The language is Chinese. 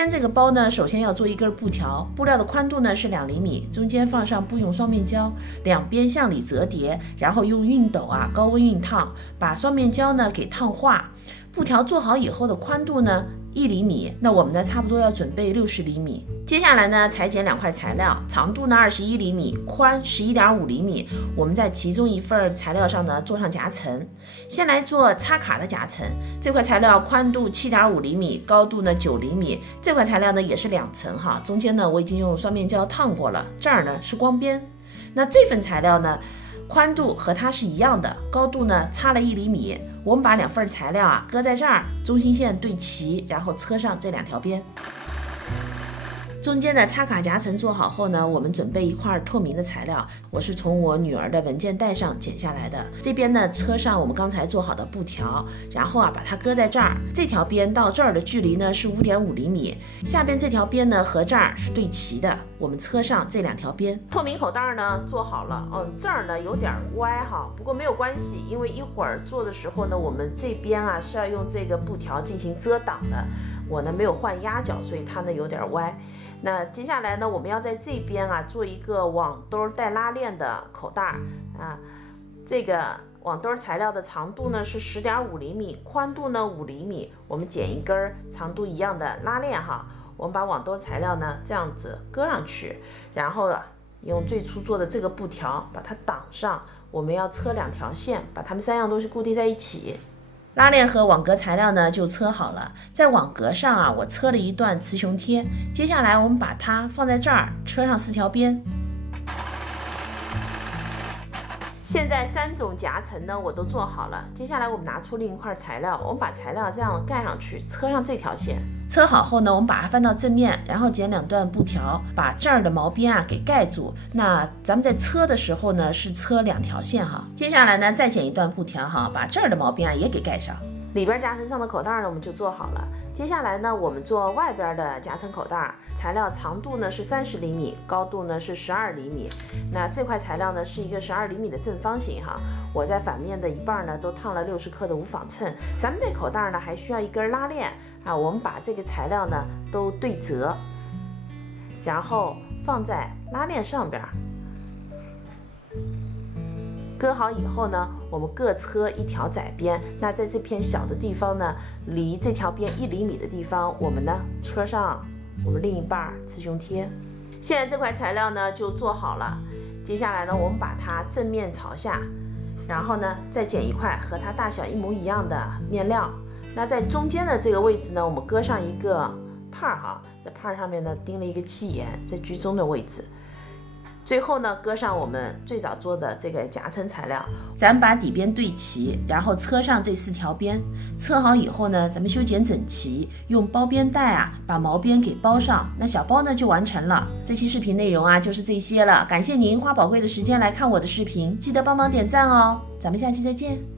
边这个包呢，首先要做一根布条，布料的宽度呢是2厘米，中间放上布用双面胶，两边向里折叠，然后用熨斗高温熨烫，把双面胶呢给烫化。布条做好以后的宽度呢1厘米，那我们呢差不多要准备60厘米。接下来呢，裁剪2块材料，长度呢21厘米，宽11.5厘米。我们在其中一份材料上呢做上夹层。先来做插卡的夹层，这块材料宽度7.5厘米，高度呢9厘米。这块材料呢也是2层哈，中间呢我已经用双面胶烫过了，这儿呢是光边。那这份材料呢，宽度和它是一样的，高度呢差了1厘米。我们把2份材料搁在这儿，中心线对齐，然后车上这2条边。中间的插卡夹层做好后呢，我们准备一块透明的材料，我是从我女儿的文件袋上剪下来的。这边呢车上我们刚才做好的布条，然后把它搁在这儿，这条边到这儿的距离呢是5.5厘米，下边这条边呢和这儿是对齐的，我们车上这2条边。透明口袋呢做好了，这儿呢有点歪哈，不过没有关系，因为一会儿做的时候呢，我们这边是要用这个布条进行遮挡的，我呢没有换压角，所以它呢有点歪。那接下来呢，我们要在这边做一个网兜带拉链的口袋这个网兜材料的长度呢是10.5厘米，宽度呢5厘米。我们剪一根长度一样的拉链哈，我们把网兜材料呢这样子搁上去，然后用最初做的这个布条把它挡上。我们要车2条线，把它们3样东西固定在一起。拉链和网格材料呢就车好了，在网格上我车了一段雌雄贴。接下来我们把它放在这儿，车上4条边。现在3种夹层呢我都做好了，接下来我们拿出另一块材料，我们把材料这样盖上去，车上这条线。车好后呢，我们把它翻到正面，然后剪2段布条，把这儿的毛边给盖住。那咱们在车的时候呢是车2条线哈。接下来呢再剪一段布条哈，把这儿的毛边也给盖上。里边夹层上的口袋呢我们就做好了。接下来呢我们做外边的夹层口袋，材料长度呢是30厘米，高度呢是12厘米。那这块材料呢是一个12厘米的正方形哈，我在反面的一半呢都烫了60克的无纺衬。咱们这口袋呢还需要一根拉链我们把这个材料呢都对折，然后放在拉链上边。搁好以后呢，我们各车一条窄边。那在这片小的地方呢，离这条边1厘米的地方，我们呢车上我们另一半雌雄贴。现在这块材料呢就做好了，接下来呢我们把它正面朝下，然后呢再剪一块和它大小一模一样的面料。那在中间的这个位置呢，我们搁上一个帕哈，在帕上面呢钉了一个气眼，在居中的位置。最后呢，搁上我们最早做的这个夹层材料，咱们把底边对齐，然后车上这4条边。车好以后呢，咱们修剪整齐，用包边带把毛边给包上，那小包呢就完成了。这期视频内容就是这些了，感谢您花宝贵的时间来看我的视频，记得帮忙点赞哦，咱们下期再见。